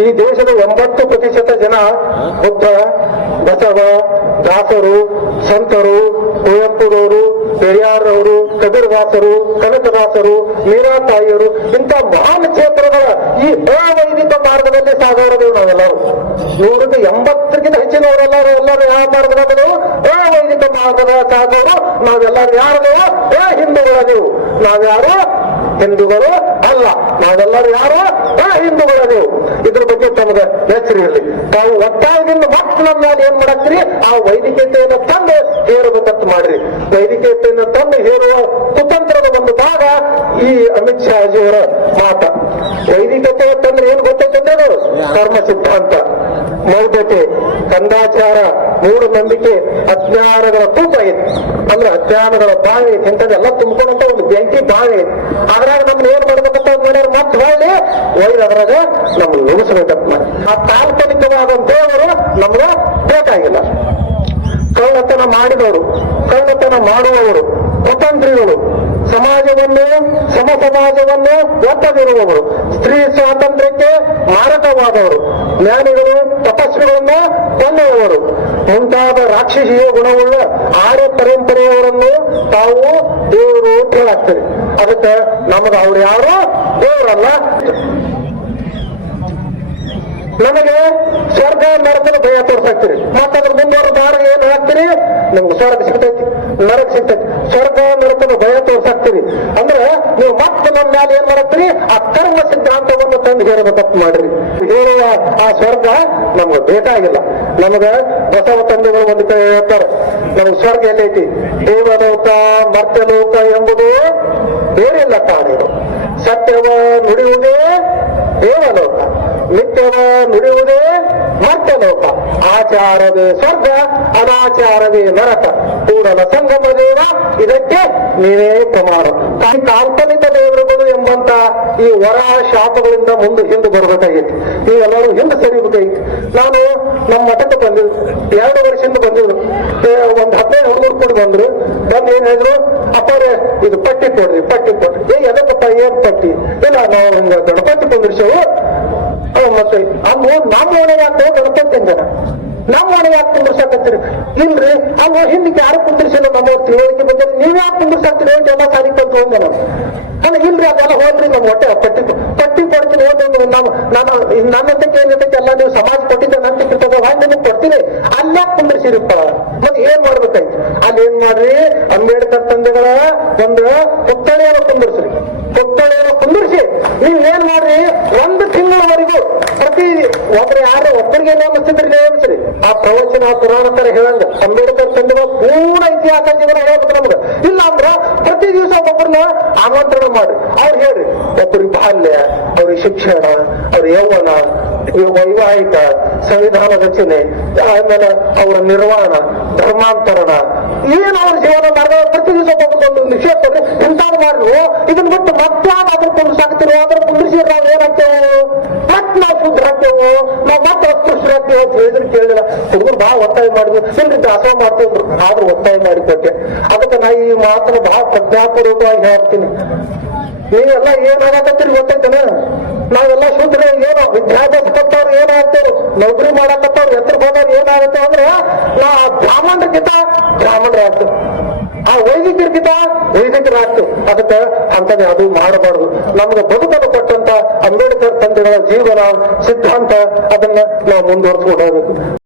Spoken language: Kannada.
ಈ ದೇಶದ ಎಂಬತ್ತು ಪ್ರತಿಶತ ಜನ ಬುದ್ಧ, ಬಸವ, ದಾಸರು, ಸಂತರು, ಕುವೆಂಪುರವರು, ಪೆರಿಯಾರವರು ಕಬೀರ್ದಾಸರು ಕನಕದಾಸರು ಮೀರಾತಾಯಿಯರು ಇಂಥ ಮಹಾನ್ ಕ್ಷೇತ್ರಗಳ ಈ ಅವೈದಿಕ ಮಾರ್ಗದಲ್ಲಿ ಸಾಗೋರದು ನಾವೆಲ್ಲರೂ. ನೂರಕ್ಕೆ ಎಂಬತ್ತಕ್ಕಿಂತ ಹೆಚ್ಚಿನವರೆಲ್ಲರೂ ಎಲ್ಲರೂ ಯಾವ ಮಾರ್ಗದವರು ಅವೈದಿಕ ಮಾರ್ಗದ ಸಾಗೋರು, ನಾವೆಲ್ಲರೂ ಯಾರು ಏ ಹಿಂದೂಗಳ ನೀವು. ನಾವ್ಯಾರು ಹಿಂದೂಗಳು ಅಲ್ಲ. ನಾವೆಲ್ಲರೂ ಯಾರು ಏ ಹಿಂದೂಗಳ ನೀವು. ಇದ್ರ ಬಗ್ಗೆ ತಮಗೆ ಎಚ್ಚರ ಇರಲಿ ತಾವು ಒತ್ತಾಯದಿಂದ ಮತ್ತೆ ನಮ್ಮ ಮೇಲೆ ಏನ್ ಮಾಡತ್ತೀರಿ ಆ ವೈದಿಕತೆಯನ್ನು ತಂದು ಹೇರುವುದತ್ತು ಮಾಡ್ರಿ. ವೈದಿಕತೆಯನ್ನು ತಂದು ಹೇರುವ ಕುತಂತ್ರದ ಒಂದು ಭಾಗ ಈ ಅಮಿತ್ ಶಾಜಿಯವರ ಮಾತ. ವೈದಿಕತೆ ಅಂತಂದ್ರೆ ಏನ್ ಗೊತ್ತಂತಂದ್ರೆ ಕರ್ಮ ಸಿದ್ಧಾಂತ. ಮೌಢ್ಯತೆ, ಕಂದಾಚಾರ, ಮೂಢನಂಬಿಕೆ, ಅಜ್ಞಾನಗಳ ತೂಕ ಐತಿ ಅಂದ್ರೆ ಅಜ್ಞಾನಗಳ ಬಾವಿ ಐತಿ ಇಂಥದ್ದೆಲ್ಲ ತುಂಬಿಕೊಂಡಂತ ಒಂದು ಬೆಂಕಿ ಬಾವಿ ಐತಿ ಅದ್ರಾಗ ನಮ್ಗೆ ಏನ್ ಮಾಡ್ಬೇಕಂತ ಮಾಡ್ಯಾರ? ಮತ್ತೆ ಹೊಳ್ಳಿ ಒಯ್ದು ಅದ್ರಾಗ ನಮ್ಗೆ ನುಗ್ಗಿಸ್ಬೇಕಂತ ಮಾಡಿ ಆ ಕಾಲ್ಪನಿಕವಾದ ದೇವರು ನಮ್ಗ ಬೇಕಾಗಿಲ್ಲ. ಕಳ್ಳತನ ಮಾಡಿದವರು, ಕಳ್ಳತನ ಮಾಡುವವರು ಸ್ವತಂತ್ರಿಗಳು ಸಮಾಜವನ್ನು ಸಮ ಸಮಾಜವನ್ನು ಒತ್ತದಿರುವವರು, ಸ್ತ್ರೀ ಸ್ವಾತಂತ್ರ್ಯಕ್ಕೆ ಮಾರಕವಾದವರು, ಜ್ಞಾನಿಗಳು ತಪಸ್ವಿಗಳನ್ನು ಕೊಲ್ಲುವವರು. ಮುಂತಾದ ರಾಕ್ಷಸಿಯ ಗುಣವುಳ್ಳ ಆರ್ಯ ಪರಂಪರೆಯವರನ್ನು ತಾವು ದೇವರು ಅಂತ ಅದಕ್ಕೆ ನಮಗೆ ಅವ್ರು ಯಾರು? ದೇವರಲ್ಲ. ನಮಗೆ ಸ್ವರ್ಗ, ನರಕದ ಭಯ ತೋರ್ಸಾಕ್ತೀರಿ ಮತ್ತದ್ರ ಮುಂದುವರೆದ ದಾರಿ ಏನ್ ಹಾಕ್ತಿರಿ? ನಿಮ್ಗೆ ಸ್ವರ್ಗ ಸಿಗ್ತೈತಿ ನರಕ ಸಿಗ್ತೈತಿ. ಸ್ವರ್ಗ ನರಕದ ಭಯ ತೋರ್ಸಾಕ್ತೀರಿ. ಅಂದ್ರೆ ನೀವು ಮತ್ತೆ ನಮ್ಮ ಮ್ಯಾಲೆ ಏನ್ ಮಾಡತ್ತೀರಿ? ಆ ಕರ್ಮ ಸಿದ್ಧಾಂತವನ್ನು ತಂದು ತಪ್ಪು ಮಾಡ್ರಿ. ಹೇಳುವ ಆ ಸ್ವರ್ಗ ನಮ್ಗೆ ಬೇಕಾಗಿಲ್ಲ. ನಮಗ ಬಸವ ತಂದೆಗಳು ಒಂದು ಕಡೆ ಹೇಳ್ತಾರೆ, ನಮ್ಗೆ ಸ್ವರ್ಗ ಎಲ್ಲೈತಿ? ದೇವಲೋಕ, ಮರ್ತ್ಯಲೋಕ ಎಂಬುದು ಬೇರೆಲ್ಲ ಕಾಣಿರು ಸತ್ಯವ ನುಡಿಯುವುದೇ ದೇವಲೋಕ ನಿತ್ಯವ ನುಡಿಯುವುದೇ ಮರ್ತ್ಯಲೋಕ ಆಚಾರವೇ ಸ್ವರ್ಗ, ಅನಾಚಾರವೇ ನರಕ. ಕೂಡಲ ಸಂಗಮ ದೇವ, ಇದಕ್ಕೆ ನೀವೇ ಪ್ರಮಾಣ ತಾಯಿ ಕಾಲ್ಪನಿಕ ದೇವರುಗಳು ಎಂಬಂತ ಈ ವರ ಶಾಪಗಳಿಂದ ಮುಂದೆ ಹಿಂದೆ ಬರಬೇಕಾಗಿತ್ತು ನೀವೆಲ್ಲರೂ ಹಿಂದೆ ಸರಿಬೇಕಾಗಿತ್ತು ನಾನು ನಮ್ಮ ಮಠಕ್ಕೆ ಬಂದಿದ್ದು, ಎರಡು ವರ್ಷದಿಂದ ಬಂದಿದ್ರು ಒಂದು ಹದಿನೈದು ಹುಡುಗರು ಕೂಡ ಬಂದ್ರು. ಬಂದು ಏನ್ ಹೇಳಿದ್ರು? ಅಪ್ಪಾರೆ, ಇದು ಪಟ್ಟಿ ಕೊಡ್ರಿ ಪಟ್ಟಿ ಕೊಡ್ರಿ. ಏ, ಎದಕ್ಕಪ್ಪ? ಏನ್ ಪಟ್ಟಿ ಇಲ್ಲ, ನಾವು ಹಿಂಗ ಗಣಪತಿ ಕುಂದಿರ್ಸೇವು ಮತ್ತೆ ಅದು ನಮ್ಮ ಯಾಕೆ ಗಣಪತಿ ಅಂಜನ ನಮ್ಮ ಯಾಕೆ ಕುಂದಿರ್ಸಾಕತ್ತೀರಿ ಇಲ್ರಿ ಅಲ್ವ ಹಿಂದಕ್ಕೆ ಯಾರು ಕುಂದಿರ್ಸಿಲ್ಲ ನಮ್ಮ ತಿಳುವಳಿಕೆ ಬಗ್ಗೆ, ನೀವ್ ಯಾಕೆ ಕುಂದಿರ್ಸಾಕ್ತೀರಿ ಹೋಗಿ ಎಲ್ಲ ಸಾರಿ ಕಲ್ತು ನಾನು ಅಲ್ಲ, ಇಲ್ರಿ, ಅದೆಲ್ಲ ಹೋದ್ರಿ ನಮ್ಮ ಹೊಟ್ಟೆ ಪಟ್ಟಿ ಪಟ್ಟಿ ಕೊಡ್ತೀನಿ ಹೋದ್ರೆ ನಾವು ನಾನು ನನ್ನಂತಕ್ಕೆ ಏನಂತಕ್ಕೆ ಎಲ್ಲ ನೀವು ಸಮಾಜ ಕೊಟ್ಟಿದ್ದೆ ನಂತ ಕಿತ್ತದ ಹಾಗೆ ನಿಮಗೆ ಕೊಡ್ತೀನಿ. ಅಲ್ಲೇ ಕುಂದಿರ್ಸಿರಿಪ್ಪ ಮತ್ತೆ ಏನ್ ಮಾಡ್ಬೇಕಾಯ್ತು? ಅಲ್ಲಿ ಏನ್ ಮಾಡ್ರಿ? ಅಂಬೇಡ್ಕರ್ ತಂದೆಗಳ ಒಂದು ಪುತ್ಥಳಿಯನ್ನು ಕುಂದಿರ್ಸ್ರಿ. ನೀವು ಏನ್ ಮಾಡ್ರಿ? ಒಂದು ತಿಂಗಳವರೆಗೂ ಪ್ರತಿ ಒಬ್ರು ಯಾರು ಒಬ್ಬರಿಗೆ ನೇಮಿಸಿದ್ರಿ ನೇಮಿಸ್ರಿ ಆ ಪ್ರವಚನ ಪುರಾಣ ತರ ಹೇಳಂಗ. ಅಂಬೇಡ್ಕರ್ ತಂದಿರುವ ಪೂರ್ಣ ಇತಿಹಾಸ ಜೀವನ ಹೇಳ್ಬೇಕು ನಮ್ಗೆ. ಇಲ್ಲ ಅಂದ್ರ ಪ್ರತಿ ದಿವಸ ಒಬ್ಬರನ್ನ ಆಮಂತ್ರಣ ಮಾಡ್ರಿ. ಅವ್ರು ಹೇಳ್ರಿ, ಒಬ್ಬರಿಗೆ ಬಾಲ್ಯ, ಅವ್ರಿಗೆ ಶಿಕ್ಷಣ ಅವ್ರ ಯೌವನ ವೈವಾಹಿಕ, ಸಂವಿಧಾನ ರಚನೆ, ಆಮೇಲೆ ಅವರ ನಿರ್ವಹಣ ಧರ್ಮಾಂತರಣ ಏನು ಅವ್ರ ಜೀವನ ಮಾರ್ಗ ಪ್ರತಿನಿಧಿಸಬಹುದು ದಿವಸ ಒಬ್ಬೊಂದು ವಿಷಯ ಕೊಡ್ರಿ ಇಂಥವ್ರು ಮಾಡ್ರು. ಇದನ್ನ ಬಿಟ್ಟು ಮತ್ತೆ ಅದ್ರ ಕುಂದಿಸಾಕ್ತಿರೋ ಅದ್ರ ಕುಂದಿಸಿ ನಾವು ಏನಾಗ್ತೇವೆ ಮತ್ತೆ ನಾವು ಶುದ್ಧ ಹಾಕ್ತೇವೆ ನಾವು ಮತ್ತೆ ಅಸ್ಪೃಶ್ಯರಾಗ್ತೇವೆ ಅಂತ ಹೇಳಿದ್ರೆ, ಕೇಳಿಲ್ಲ. ಹುಡುಗರು ಬಹಳ ಒತ್ತಾಯ ಮಾಡಿದ್ರು. ಇಲ್ರಿ ಅಸಹ ಮಾಡ್ತೇವ್ರು ಆದ್ರೂ ಒತ್ತಾಯ ಮಾಡಿಕೊಟ್ಟೆ. ಅದಕ್ಕೆ ನಾ ಈ ಮಾತನ್ನು ಬಹಳ ಪ್ರಜ್ಞಾಪೂರ್ವಕವಾಗಿ ಹೇಳ್ತೀನಿ. ನೀವೆಲ್ಲ ಏನ್ ಆಗಕತ್ತೀರಿ ನಾವೆಲ್ಲ ಶುದ್ಧ ಏನೋ ವಿದ್ಯಾಭ್ಯಾಸ ಕೊಟ್ಟವ್ರು ಏನಾಗ್ತೇವೆ ನೌಕರಿ ಮಾಡಕತ್ತವ್ರು, ಎತ್ತರ ನಾ ಬ್ರಾಹ್ಮಣರಿಗಿಂತ ಆಯ್ತು ಆ ವೈದಿಕರಿಗಿಂತ ಆಯ್ತು ಅದಕ್ಕೆ ಅಂತದೇ ಅದು ಮಾಡಬಾರದು. ನಮ್ಗೆ ಬದುಕನ್ನು ಕೊಟ್ಟಂತ ಅಂಬೇಡ್ಕರ್ ತಂದೆಗಳ ಜೀವನ, ಸಿದ್ಧಾಂತ ಅದನ್ನ ನಾವು ಮುಂದುವರ್ಸ್ಕೊಂಡು ಹೋಗ್ಬೇಕು.